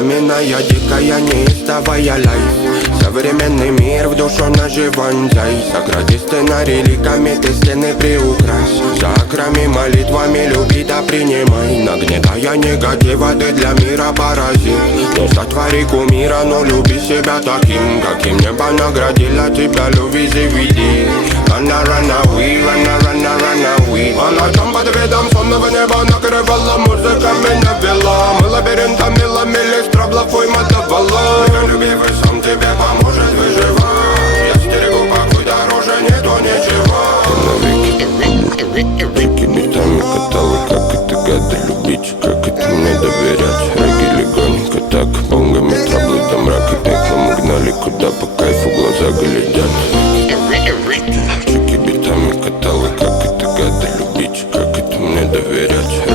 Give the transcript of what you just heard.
Пламенная, дикая, неистовая лайф. Современный мир в душу наживантай. Сократи сценарий ликами, ты стены приукрась. Чакрами, молитвами люби да принимай. Нагнетая негатива, ты для мира паразит. Не сотвори кумира, но люби себя таким, каким небо наградило тебя, люби, заведи. Run away, run away. А ночам под видом сонного неба накрывала музыка меня вела. Мы лабиринтами ломились, траблов уйма давала. Любивый сам тебе поможет выживать. Я стерегу покой дороже, нету ничего. Веки битами катала, как это гады любить, как это мне доверять. Раги легонько так, бомгами траблы до мрака. Пеклом угнали, куда по кайфу глаза глядят. Веки битами катала, как это гады любить, как это мне доверять.